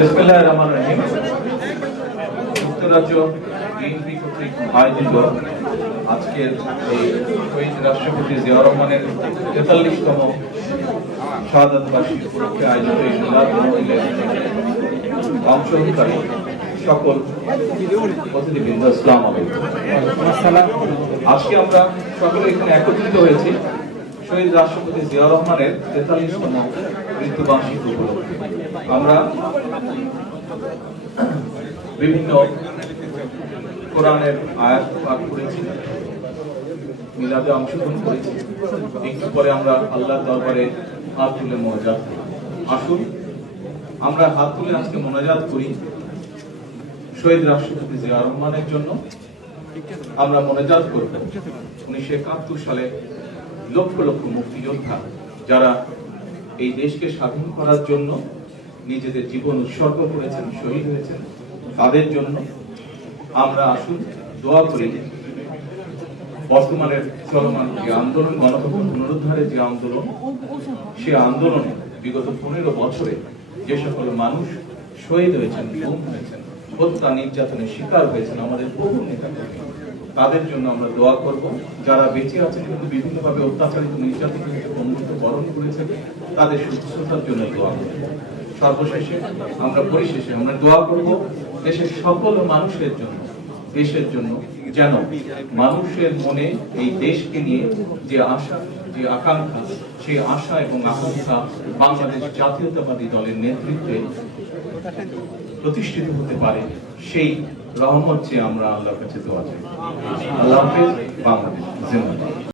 বিসমিল্লাহির রহমানির রহিম, যুক্তরাজ্য বিএনপি কর্তৃক আয়োজিত আজকের এই শহীদ রাষ্ট্রপতি জিয়া রহমানের তেতাল্লিশতম শাহাদাত বার্ষিকী উপলক্ষে আয়োজিত এই মিলাদ মাহফিলের অংশগ্রহণকারী সকল অতিথিবৃন্দ আলাইকুম। আজকে আমরা সকলে এখানে একত্রিত হয়েছি। শহীদ রাষ্ট্রপতি জিয়া রহমানের তেতাল্লিশতম মৃত্যুবার্ষিকী উপলক্ষে। আমরা বিভিন্ন কোরআনের আয়াত পাঠ করেছি, মিলাদে অংশগ্রহণ করেছি। একটু পরে আমরা আল্লাহর দরবারে হাত তুলে আসুন, আমরা হাত তুলে আজকে মোনাজাত করি শহীদ রাষ্ট্রপতি জিয়া রহমানের জন্য। আমরা মনোজাত করব। উনিশশো একাত্তর সালে লক্ষ লক্ষ মুক্তিযোদ্ধা যারা এই দেশকে স্বাধীন করার জন্য নিজেদের জীবন উৎসর্গ করেছেন, শহীদ হয়েছেন তাদের জন্য আমরা আসুন দোয়া করি, বর্তমানের চলমান যে আন্দোলন, গণতন্ত্র পুনরুদ্ধারের যে আন্দোলন, সে আন্দোলনে বিগত পনেরো বছরে যে সকল মানুষ শহীদ হয়েছেন, গুম হয়েছেন, হত্যা নির্যাতনের শিকার হয়েছেন আমাদের বহু নেতা। তাদের জন্য আমরা দোয়া করব। যারা বেঁচে আছেন কিন্তু বিভিন্নভাবে অত্যাচারিত নির্যাতিত বন্ধুত্ব বরণ করেছেন, তাদের সুস্থতার জন্য দোয়া করব। সর্বশেষে আমরা পরিশেষে আমরা দোয়া করব দেশের সকল মানুষের জন্য, দেশের জন্য যেন মানুষের মনে এই দেশকে নিয়ে যে আশা, যে আকাঙ্ক্ষা, সেই আশা এবং আকাঙ্ক্ষা বাংলাদেশ জাতীয়তাবাদী দলের নেতৃত্বে প্রতিষ্ঠিত হতে পারে সেই রহমত চেয়ে আমরা আল্লাহর কাছে দোয়া চাই। আল্লাহ হাফেজ বাংলাদেশ।